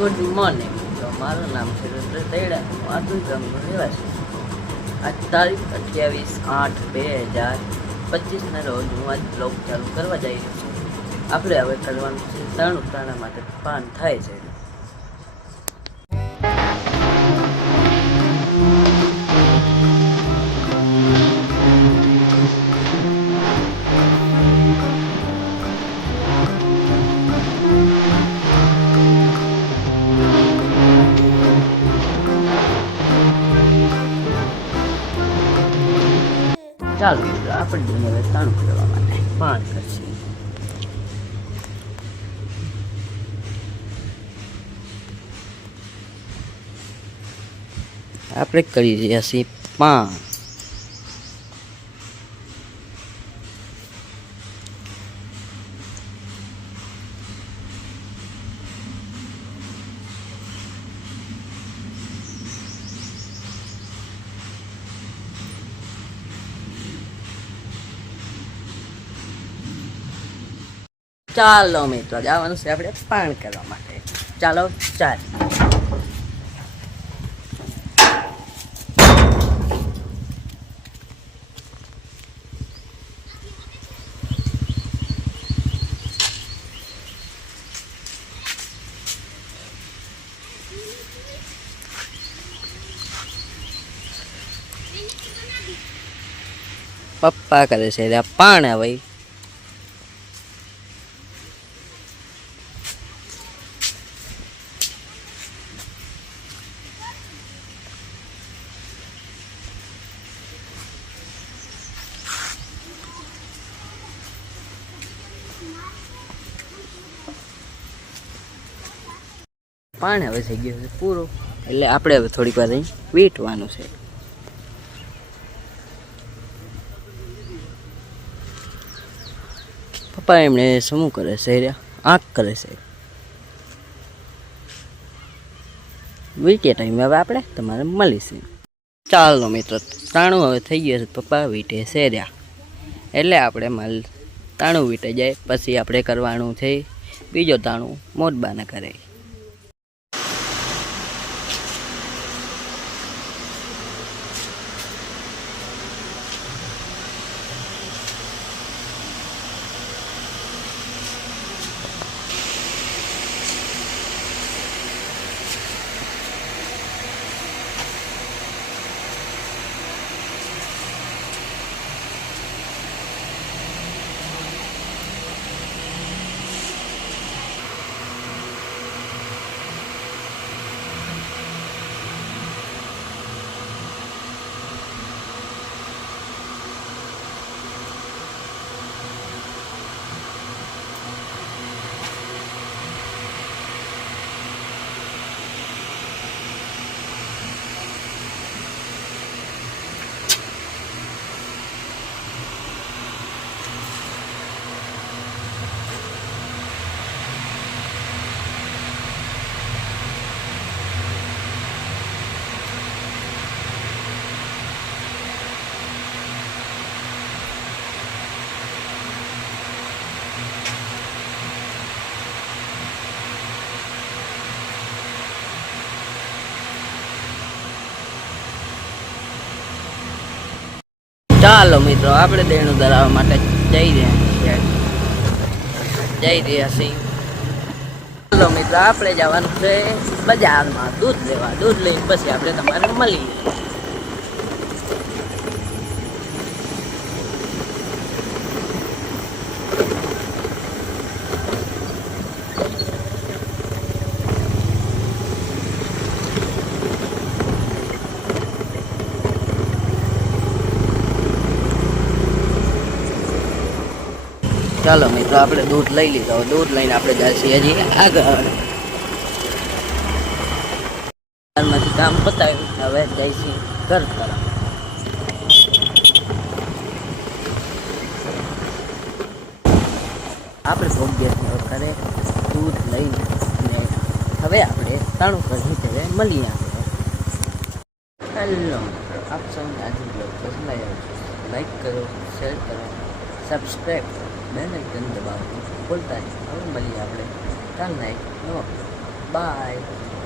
Good morning મિત્રો, મારું નામ છે રુદ્ર તૈડા, હું આતુર ગામનો રહેવાસી. આજ તારીખ 28/8/2025ના રોજ હું આજ બ્લોગ ચાલુ કરવા જઈ રહ્યો છું. આપણે હવે કરવાનું છે તાણા માટે પાન થાય છે. ચાલો મિત્રો, આપણે હવે તાણું કરવા માટે પાન કરશે. આપણે કરી રહ્યા છીએ પાન. ચાલો મિત્રો, જવાનું છે આપણે પાન કરવા માટે. ચાલો ચાલ. પપ્પા કરે છે પાન. હવે પાન હવે થઈ ગયું છે પૂરું, એટલે આપણે હવે થોડીક વાર અહીં વીંટવાનું છે. પપ્પા એમણે શું કરે છે? આંખ કરે છે. વીંટે ટાઈમે હવે આપણે તમારે મળીશું. ચાલો મિત્રો, તાણું હવે થઈ ગયું છે. પપ્પા વીંટે છે રહ્યા, એટલે આપણે તાણું વીંટે જાય પછી આપણે કરવાનું છે બીજો તાણું મોટબાના કરે. ચાલો મિત્રો, આપણે દેણું ધરાવવા માટે જઈ રહ્યા છીએ. ચાલો મિત્રો, આપણે જવાનું છે બજારમાં દૂધ લેવા. દૂધ લઈને પછી આપણે તમારે મળીએ. ચાલો મિત્રો, આપણે દૂધ લઈ લીધો. દૂધ લઈને આપણે જઈએ હજી આગળ. માંથી કામ પતાવ્યું, હવે જઈશું ઘર તરફ. આપણે ભોગ્ય ઘરે દૂધ લઈને હવે આપણે તાણું કરી હવે મળીએ. હેલો, આપ સૌને આજે બ્લોગ પસંદ આવ્યો છે. લાઈક કરો, શેર કરો, સબસ્ક્રાઈબ કરો, બેલ આઇકન દબાવવાનું ભૂલતા નહીં. હવે મળીએ આપણે કાલના એક નવા બાય.